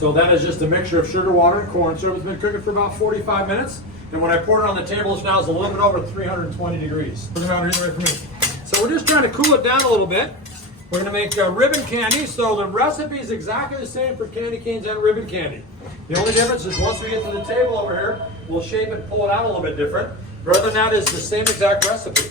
So that is just a mixture of sugar, water, and corn syrup. It's been cooking for about 45 minutes. And when I poured it on the table, it's now a little bit over 320 degrees. Look out here for me. So we're just trying to cool it down a little bit. We're going to make ribbon candy. So the recipe is exactly the same for candy canes and ribbon candy. The only difference is once we get to the table over here, we'll shape it, pull it out a little bit different. But other than that, it's the same exact recipe.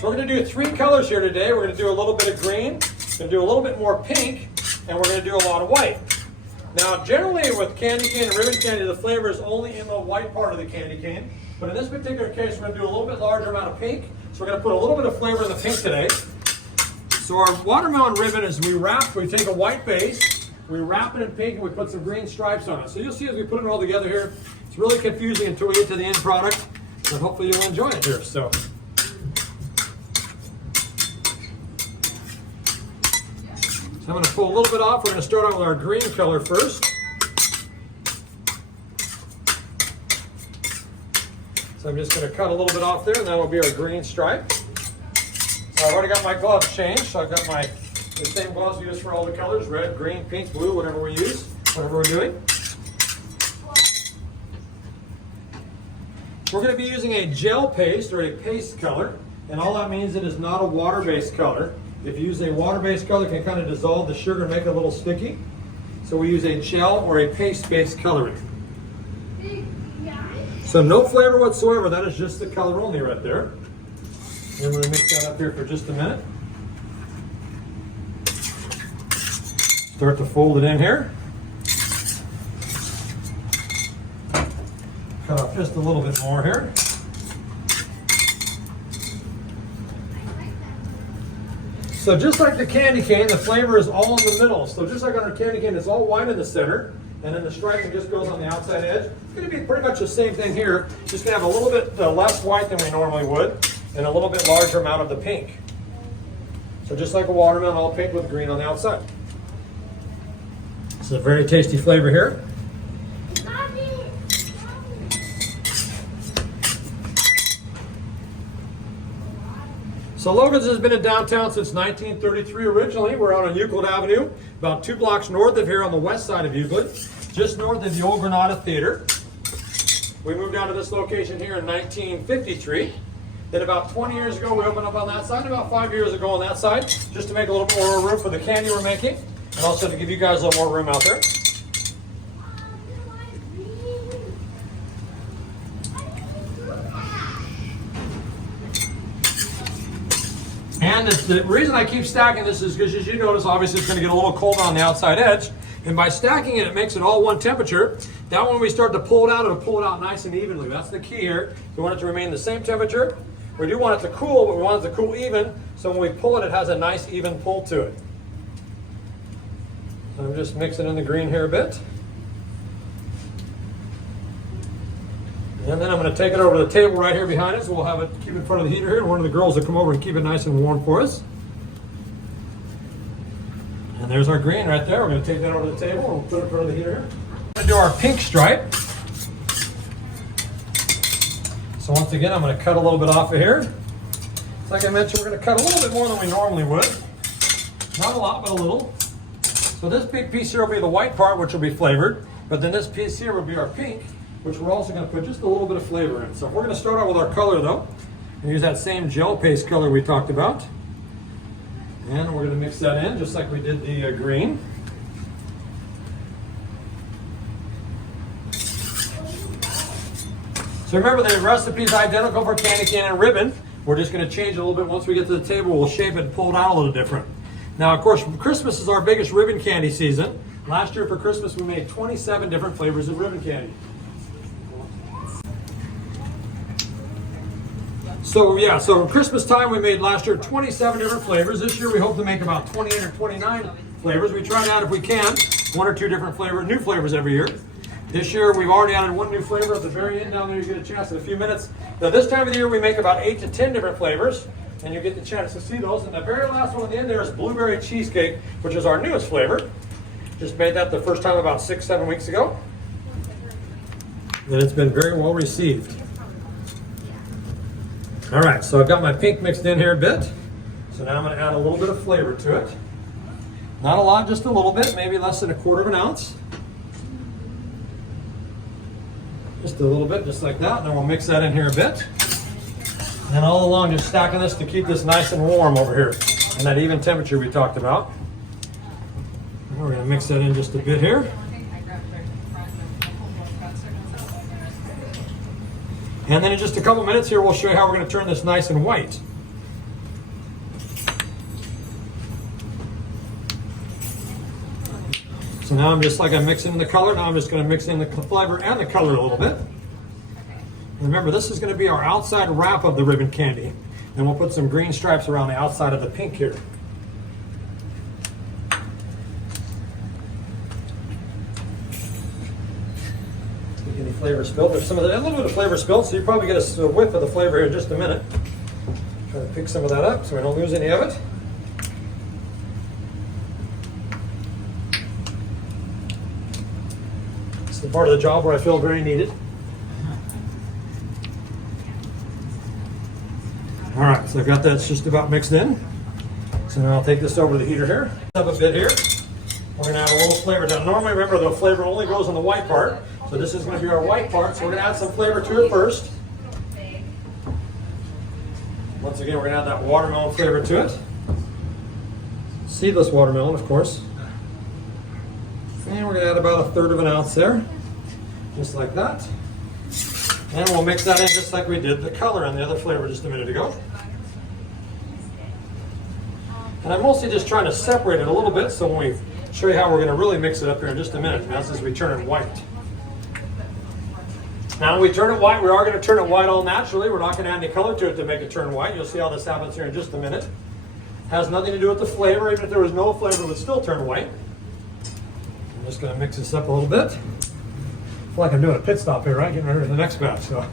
We're going to do 3 colors here today. We're going to do a little bit of green, we're going to do a little bit more pink, and we're going to do a lot of white. Now, generally with candy cane and ribbon candy, the flavor is only in the white part of the candy cane. But in this particular case, we're going to do a little bit larger amount of pink. So we're going to put a little bit of flavor in the pink today. So our watermelon ribbon is we take a white base, we wrap it in pink, and we put some green stripes on it. So you'll see as we put it all together here, it's really confusing until we get to the end product, but hopefully you'll enjoy it here. So I'm going to pull a little bit off. We're going to start out with our green color first. So I'm just going to cut a little bit off there, and that will be our green stripe. So I've already got my gloves changed. So I've got the same gloves we use for all the colors, red, green, pink, blue, whatever we use, whatever we're doing. We're going to be using a gel paste or a paste color, and all that means it is not a water-based color. If you use a water-based color, it can kind of dissolve the sugar and make it a little sticky. So we use a gel or a paste-based coloring. So no flavor whatsoever, that is just the color only right there. And I'm going to mix that up here for just a minute. Start to fold it in here. Cut off just a little bit more here. So just like the candy cane, the flavor is all in the middle. So just like on our candy cane, it's all white in the center, and then the striping just goes on the outside edge. It's going to be pretty much the same thing here. Just going to have a little bit less white than we normally would, and a little bit larger amount of the pink. So just like a watermelon, all pink with green on the outside. It's a very tasty flavor here. So Logan's has been in downtown since 1933 originally. We're out on Euclid Avenue, about 2 blocks north of here on the west side of Euclid, just north of the old Granada Theater. We moved down to this location here in 1953. Then about 20 years ago, we opened up on that side, about 5 years ago on that side, just to make a little more room for the candy we're making, and also to give you guys a little more room out there. And the reason I keep stacking this is because, as you notice, obviously it's going to get a little cold on the outside edge. And by stacking it, it makes it all one temperature. That when we start to pull it out, it'll pull it out nice and evenly. That's the key here. We want it to remain the same temperature. We do want it to cool, but we want it to cool even. So when we pull it, it has a nice even pull to it. So I'm just mixing in the green here a bit. And then I'm going to take it over to the table right here behind us. We'll have it keep in front of the heater here, and one of the girls will come over and keep it nice and warm for us. And there's our green right there. We're going to take that over to the table and we'll put it in front of the heater here. We're going to do our pink stripe. So once again, I'm going to cut a little bit off of here. Like I mentioned, we're going to cut a little bit more than we normally would. Not a lot, but a little. So this big piece here will be the white part, which will be flavored. But then this piece here will be our pink, which we're also going to put just a little bit of flavor in. So we're going to start out with our color though, and use that same gel paste color we talked about. And we're going to mix that in just like we did the green. So remember, the recipe is identical for candy cane and ribbon. We're just going to change it a little bit. Once we get to the table, we'll shape it and pull it out a little different. Now, of course, Christmas is our biggest ribbon candy season. Last year for Christmas, we made 27 different flavors of ribbon candy. So Christmas time we made last year 27 different flavors. This year we hope to make about 28 or 29 flavors. We try to add, if we can, 1 or 2 different new flavors every year. This year we've already added 1 new flavor at the very end down there. You get a chance in a few minutes. Now this time of the year we make about 8 to 10 different flavors, and you get the chance to see those. And the very last one at the end there is blueberry cheesecake, which is our newest flavor. Just made that the first time about 6-7 weeks ago. And it's been very well received. All right, so I've got my pink mixed in here a bit. So now I'm going to add a little bit of flavor to it. Not a lot, just a little bit, maybe less than 1/4 ounce. Just a little bit, just like that. Then we'll mix that in here a bit. And all along, just stacking this to keep this nice and warm over here and that even temperature we talked about. And we're going to mix that in just a bit here. And then in just a couple minutes here, we'll show you how we're going to turn this nice and white. So now I'm just like I'm mixing in the color. Now I'm just going to mix in the flavor and the color a little bit. Remember, this is going to be our outside wrap of the ribbon candy. And we'll put some green stripes around the outside of the pink here. Any flavor spilled? There's a little bit of flavor spilled, so you probably get a whiff of the flavor here in just a minute. Try to pick some of that up so we don't lose any of it. It's the part of the job where I feel very needed. All right, so I've got that just about mixed in. So now I'll take this over to the heater here. Up a bit here. We're going to add a little flavor down. Normally, remember, the flavor only goes on the white part. So this is going to be our white part. So we're going to add some flavor to it first. Once again, we're going to add that watermelon flavor to it. Seedless watermelon, of course. And we're going to add about 1/3 ounce there. Just like that. And we'll mix that in just like we did the color and the other flavor just a minute ago. And I'm mostly just trying to separate it a little bit so when we show you how we're going to really mix it up here in just a minute. And that's as we turn it white. Now when we turn it white, we are going to turn it white all naturally. We're not going to add any color to it to make it turn white. You'll see how this happens here in just a minute. Has nothing to do with the flavor. Even if there was no flavor, it would still turn white. I'm just going to mix this up a little bit. I feel like I'm doing a pit stop here, right? Getting ready for the next batch. So.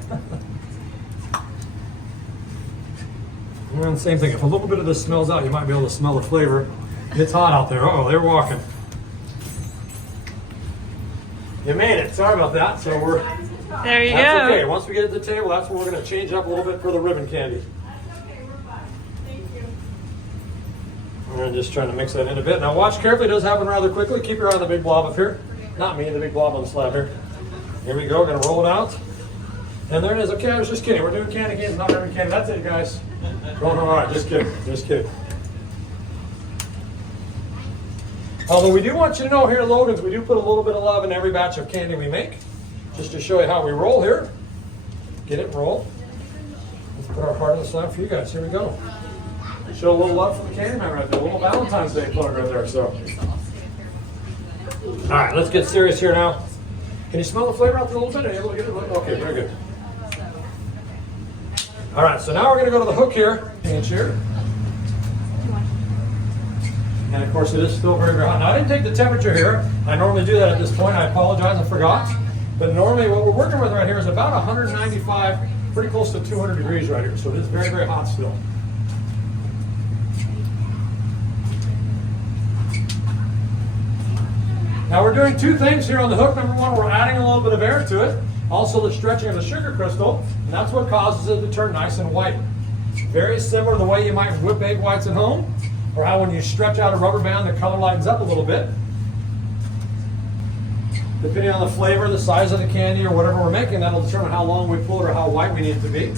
And same thing. If a little bit of this smells out, you might be able to smell the flavor. It's hot out there. Uh-oh, they're walking. You made it. Sorry about that. So we're... There you That's go. okay. Once we get to the table, that's when we're going to change up a little bit for the ribbon candy. I'm just trying to mix that in a bit. Now watch carefully. It does happen rather quickly. Keep your eye on the big blob up here. Not me, the big blob on the slab here. Here we go. We're going to roll it out. And there it is. Okay, I was just kidding. We're doing candy canes, not ribbon candy. That's it, guys. Going all right. Just kidding. Just kidding. Although we do want you to know here at Logan's, we do put a little bit of love in every batch of candy we make. Just to show you how we roll here. Get it rolled. Let's put our heart on the slab for you guys. Here we go. Show a little love for the candy man right there. A little Valentine's Day plug right there. So, all right, let's get serious here now. Can you smell the flavor out there a little bit? Are you able to get it? Okay, very good. All right, so now we're going to go to the hook here. Pinch here. And of course, it is still very, very hot. Now, I didn't take the temperature here. I normally do that at this point. I apologize, I forgot. But normally what we're working with right here is about 195, pretty close to 200 degrees right here. So it is very, very hot still. Now we're doing two things here on the hook. Number one, we're adding a little bit of air to it. Also the stretching of the sugar crystal. And that's what causes it to turn nice and white. Very similar to the way you might whip egg whites at home. Or how when you stretch out a rubber band, the color lightens up a little bit. Depending on the flavor, the size of the candy, or whatever we're making, that'll determine how long we pull it or how white we need it to be.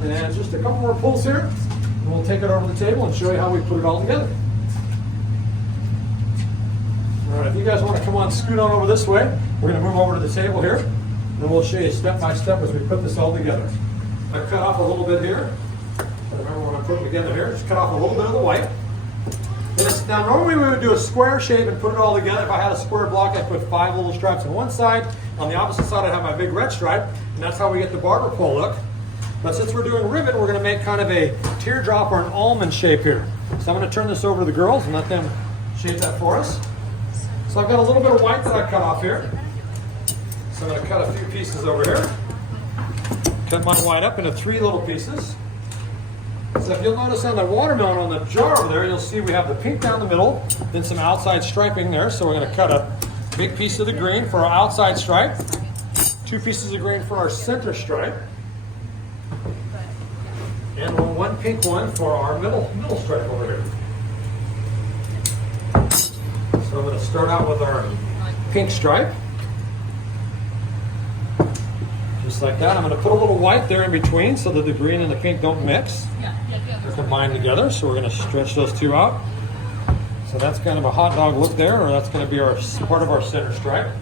And just a couple more pulls here, and we'll take it over the table and show you how we put it all together. All right, if you guys want to come on, scoot on over this way, we're going to move over to the table here, and we'll show you step by step as we put this all together. I've cut off a little bit here. Remember when I put it together here, just cut off a little bit of the white. Now normally we would do a square shape and put it all together. If I had a square block, I'd put 5 little stripes on one side. On the opposite side, I'd have my big red stripe, and that's how we get the barber pole look. But since we're doing ribbon, we're going to make kind of a teardrop or an almond shape here. So I'm going to turn this over to the girls and let them shape that for us. So I've got a little bit of white that I cut off here. So I'm going to cut a few pieces over here. Cut my white up into 3 little pieces. So if you'll notice on the watermelon on the jar over there, you'll see we have the pink down the middle, then some outside striping there. So we're going to cut a big piece of the green for our outside stripe, 2 pieces of green for our center stripe. And one pink one for our middle stripe over here. So I'm going to start out with our pink stripe. Just like that. I'm going to put a little white there in between so that the green and the pink don't mix. They're combined together, so we're going to stretch those two out. So that's kind of a hot dog look there, or that's going to be our part of our center stripe.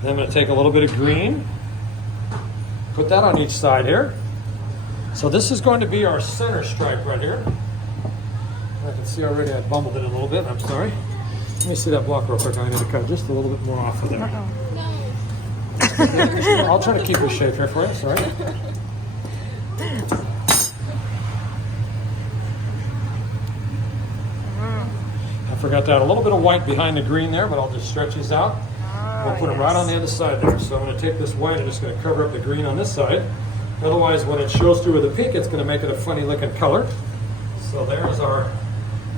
Then I'm going to take a little bit of green, put that on each side here. So this is going to be our center stripe right here. I can see already I bumbled it a little bit. I'm sorry. Let me see that block real quick. I need to cut just a little bit more off of there. I'll try to keep this shape here for you. Sorry. I forgot to add a little bit of white behind the green there, but I'll just stretch these out. We'll put them right on the other side there. So I'm going to take this white and just going to cover up the green on this side. Otherwise, when it shows through with the pink, it's going to make it a funny looking color. So there's our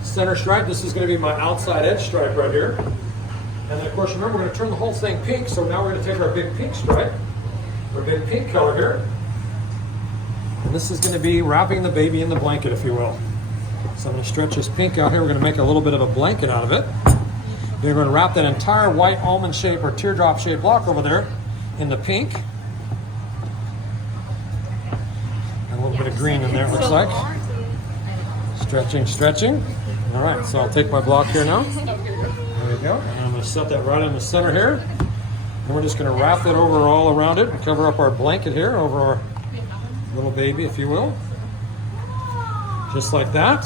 center stripe. This is going to be my outside edge stripe right here. And then, of course, remember, we're going to turn the whole thing pink. So now we're going to take our big pink stripe, our big pink color here. And this is going to be wrapping the baby in the blanket, if you will. So I'm going to stretch this pink out here. We're going to make a little bit of a blanket out of it. We're going to wrap that entire white almond shape or teardrop shape block over there in the pink. And a little bit of green in there, it looks like. Stretching, stretching. All right, so I'll take my block here now. There we go. And I'm going to set that right in the center here. And we're just going to wrap that over all around it and cover up our blanket here over our little baby, if you will. Just like that.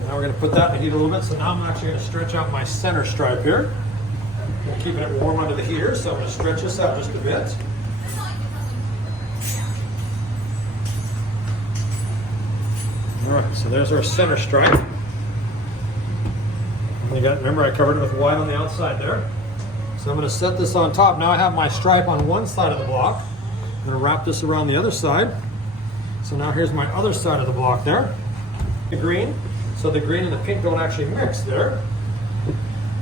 Now we're going to put that in the heat a little bit. So now I'm actually going to stretch out my center stripe here. I'm keeping it warm under the heater, so I'm going to stretch this out just a bit. All right, so there's our center stripe. And you got, remember, I covered it with white on the outside there. So I'm going to set this on top. Now I have my stripe on one side of the block. I'm going to wrap this around the other side. So now here's my other side of the block there. The green. So the green and the pink don't actually mix there.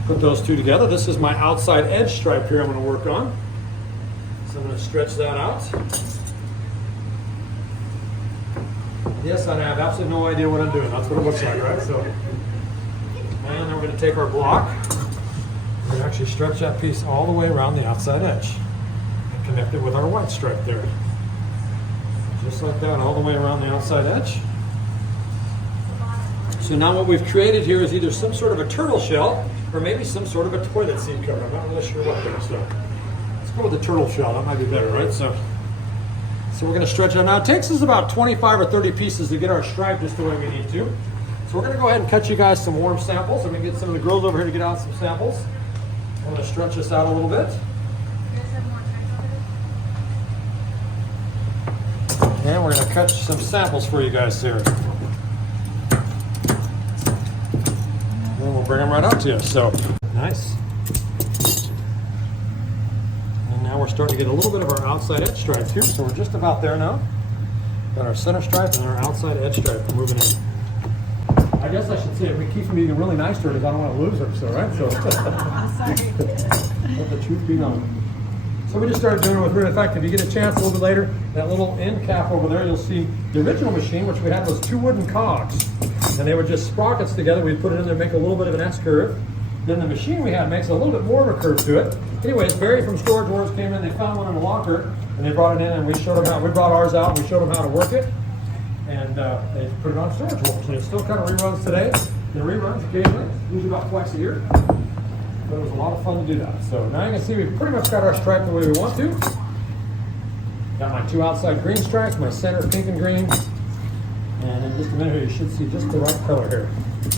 Put those two together. This is my outside edge stripe here I'm going to work on. So I'm going to stretch that out. Yes, I have absolutely no idea what I'm doing. That's what it looks like, right? So, and then we're going to take our block. We're going to actually stretch that piece all the way around the outside edge and connect it with our white stripe there. Just like that, all the way around the outside edge. So now what we've created here is either some sort of a turtle shell or maybe some sort of a toilet seat cover. I'm not really sure what there. So let's go with the turtle shell. That might be better, right? So we're going to stretch it. Now it takes us about 25 or 30 pieces to get our stripe just the way we need to. So we're going to go ahead and cut you guys some warm samples. I'm going to get some of the girls over here to get out some samples. I'm going to stretch this out a little bit. And we're going to cut some samples for you guys here. And we'll bring them right out to you. So, nice. And now we're starting to get a little bit of our outside edge stripes here. So we're just about there now. Got our center stripe and our outside edge stripe. We're moving in. I guess I should say, if we keep from being really nice to her, because I don't want to lose her, so, right? So, let the truth be known. So we just started doing it with her. In fact, if you get a chance a little bit later, that little end cap over there, you'll see the original machine, which we had was 2 wooden cogs. And they were just sprockets together. We'd put it in there, make a little bit of an S-curve. Then the machine we had makes a little bit more of a curve to it. Anyways, Barry from Storage Wars came in, they found one in the locker, and they brought it in, and we showed them how, we brought ours out, and we showed them how to work it. And they put it on Storage Wars. And it still kind of reruns today. The reruns occasionally, usually about twice a year. But it was a lot of fun to do that. So now you can see we've pretty much got our stripe the way we want to. Got my 2 outside green stripes, my center pink and green. And in just a minute here, you should see just the right color here.